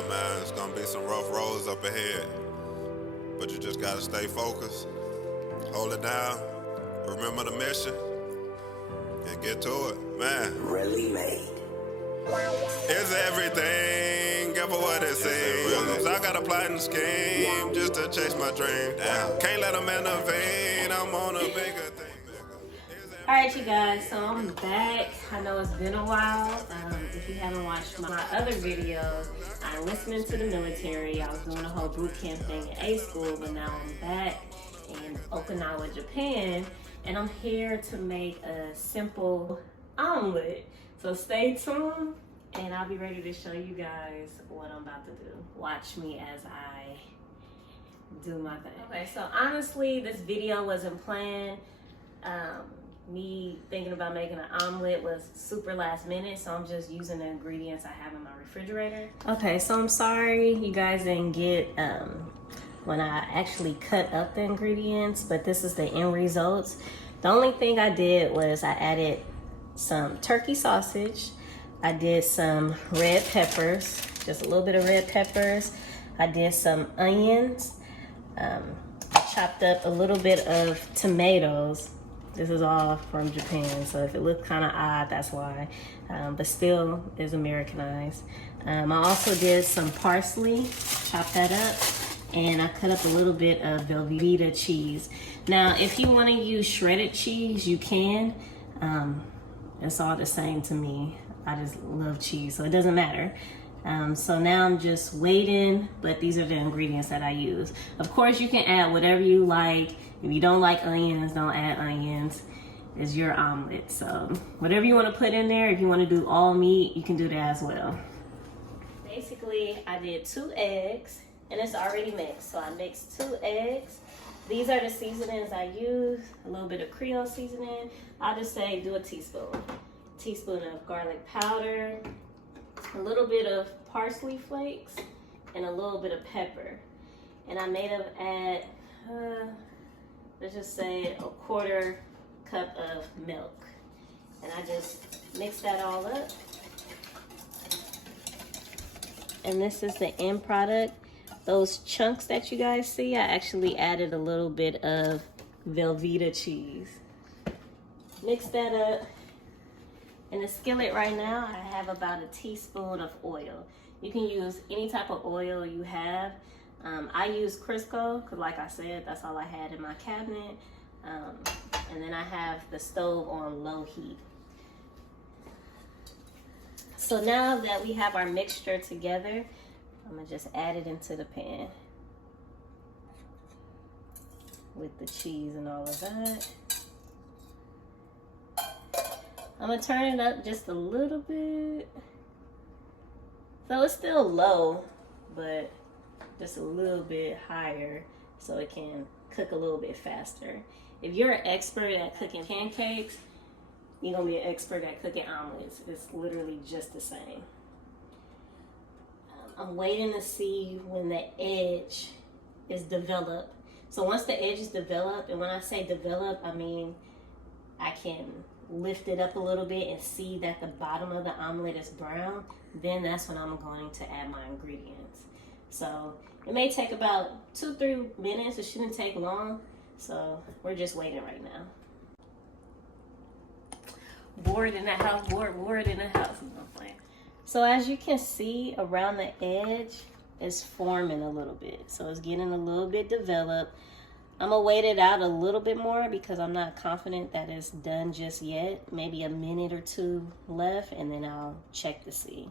up, man. It's gonna be some rough roads up ahead. But you just gotta stay focused, hold it down, remember the mission, and get to it, man. Really made. It's everything, ever what it seems. I got a plot and scheme just to chase my dream. Can't let them innovate, I'm on a bigger thing. Alright you guys, so I'm back. I know it's been a while. If you haven't watched my other videos, I'm listening to the military. I was doing a whole boot camp thing in A school, but now I'm back in Okinawa, Japan, and I'm here to make a simple omelet. So stay tuned, and I'll be ready to show you guys what I'm about to do. Watch me as I do my thing. Okay, so honestly, this video wasn't planned. Me thinking about making an omelet was super last minute, so I'm just using the ingredients I have in my refrigerator. Okay, so I'm sorry you guys didn't get when I actually cut up the ingredients, but this is the end results. The only thing I did was I added some turkey sausage. I did some red peppers, just a little bit of red peppers. I did some onions. I chopped up a little bit of tomatoes. This is all from Japan, so if it looks kind of odd, that's why. But still is Americanized. I also did some parsley, chopped that up, and I cut up a little bit of velveeta cheese. Now, if you want to use shredded cheese, you can. It's all the same to me. I just love cheese, so it doesn't matter. So now I'm just waiting, but these are the ingredients that I use. Of course, you can add whatever you like. If you don't like onions, don't add onions. It's your omelet. So whatever you want to put in there, if you want to do all meat, you can do that as well. Basically, I did 2 eggs, and it's already mixed. So I mixed 2 eggs. These are the seasonings I use. A little bit of Creole seasoning. I'll just say do a teaspoon. Teaspoon of garlic powder, a little bit of parsley flakes, and a little bit of pepper. And I made them add, let's just say a 1/4 cup of milk. And I just mix that all up. And this is the end product. Those chunks that you guys see, I actually added a little bit of velveeta cheese. Mix that up. In the skillet right now, I have about a teaspoon of oil. You can use any type of oil you have. I use Crisco, because like I said, that's all I had in my cabinet. And then I have the stove on low heat. So now that we have our mixture together, I'm gonna just add it into the pan with the cheese and all of that. I'm gonna turn it up just a little bit. So it's still low, but just a little bit higher so it can cook a little bit faster. If you're an expert at cooking pancakes, you're gonna be an expert at cooking omelets. It's literally just the same. I'm waiting to see when the edge is developed. So once the edge is developed, and when I say develop, I mean I can lift it up a little bit and see that the bottom of the omelet is brown, then that's when I'm going to add my ingredients. So it may take about 2-3 minutes. It shouldn't take long. So we're just waiting right now. Bored in the house, bored in the house. So as you can see, around the edge is forming a little bit. So it's getting a little bit developed. I'm gonna wait it out a little bit more because I'm not confident that it's done just yet. Maybe a minute or 2 left, and then I'll check to see.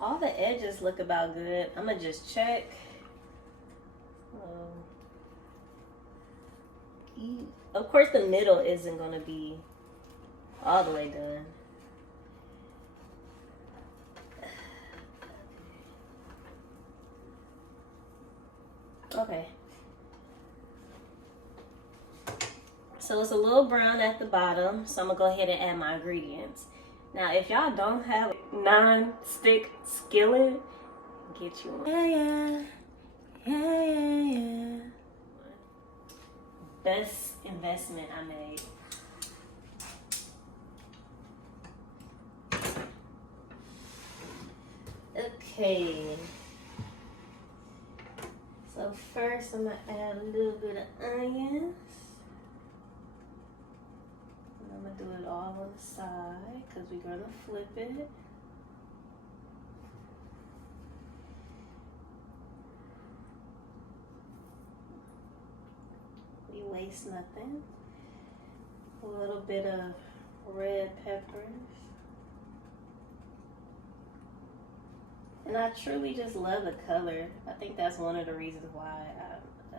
All the edges look about good. I'm gonna just check. Of course, the middle isn't gonna be all the way done. Okay. So it's a little brown at the bottom, so I'm gonna go ahead and add my ingredients. Now, if y'all don't have a non-stick skillet, get you one. Yeah. Best investment I made. Okay. Okay. So first I'm gonna add a little bit of onions. And I'm gonna do it all on the side because we're gonna flip it. We waste nothing. A little bit of red peppers. And I truly just love the color. I think that's one of the reasons why I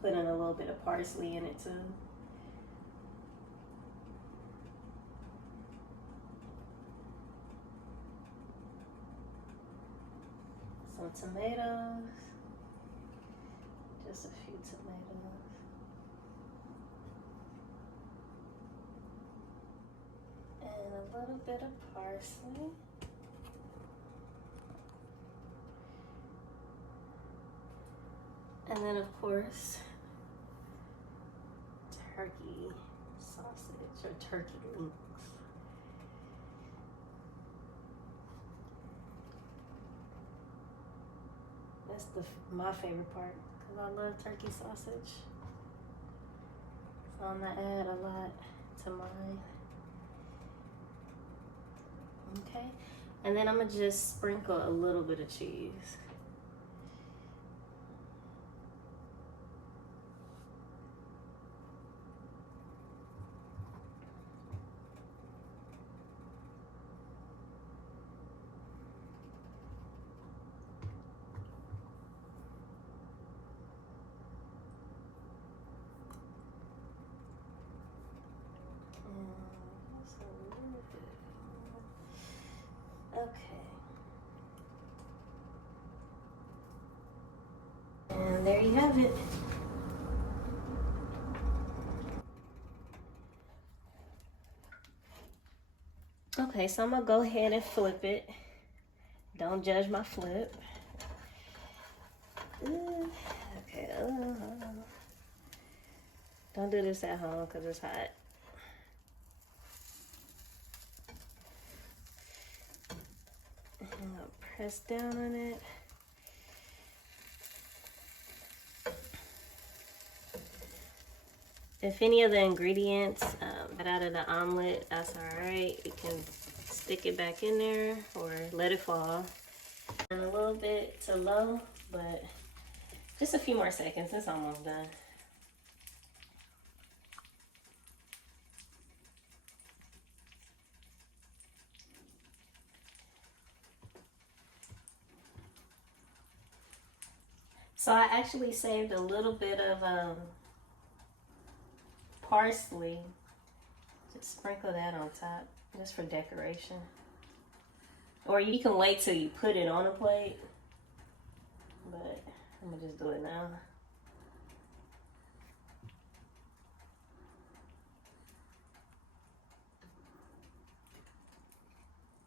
put in a little bit of parsley in it too. Some tomatoes. Just a few tomatoes. And a little bit of parsley. And then of course, turkey sausage or turkey links. That's my favorite part because I love turkey sausage. So I'm gonna add a lot to mine. Okay, and then I'm gonna just sprinkle a little bit of cheese. Okay. And there you have it. Okay, so I'm gonna go ahead and flip it. Don't judge my flip. Okay. Don't do this at home because it's hot. I'm gonna press down on it. If any of the ingredients get out of the omelet, that's all right. You can stick it back in there or let it fall. And a little bit to low, but just a few more seconds. It's almost done. So I actually saved a little bit of parsley. Just sprinkle that on top, just for decoration. Or you can wait till you put it on a plate, but I'm gonna just do it now.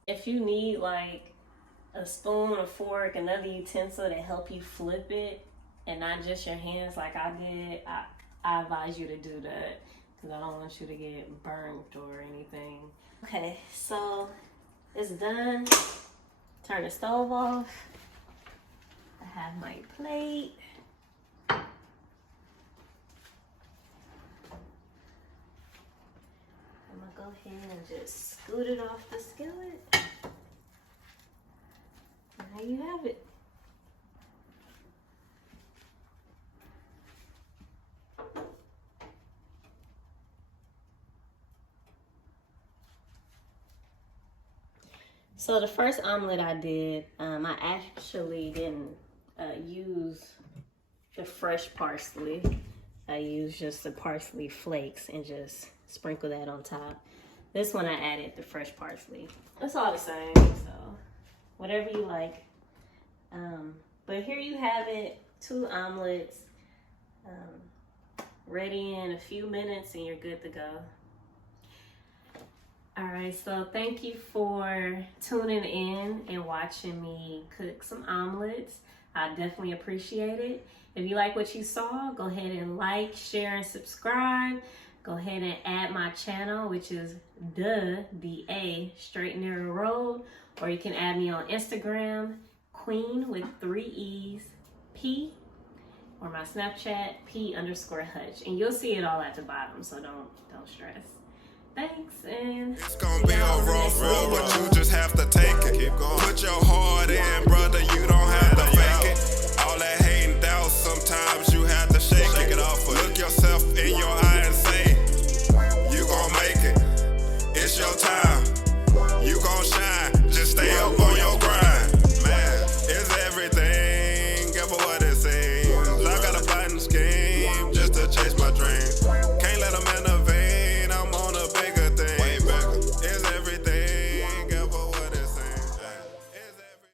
If you need like a spoon, a fork, another utensil to help you flip it, and not just your hands like I did, I advise you to do that because I don't want you to get burnt or anything. Okay, so it's done. Turn the stove off. I have my plate. I'm gonna go ahead and just scoot it off the skillet. And there you have it. So the first omelet I did, I actually didn't use the fresh parsley. I used just the parsley flakes and just sprinkle that on top. This one I added the fresh parsley. It's all the same, so whatever you like. But here you have it, 2 omelets, ready in a few minutes and you're good to go. All right, so thank you for tuning in and watching me cook some omelets. I definitely appreciate it. If you like what you saw, go ahead and like, share, and subscribe. Go ahead and add my channel, which is the DA Straight Narrow Road, or you can add me on Instagram Queen with 3 E's, P, or my Snapchat, P_Hutch. And you'll see it all at the bottom, so don't stress. Thanks, and it's gonna be a rough road, but you just have to take it. Keep going.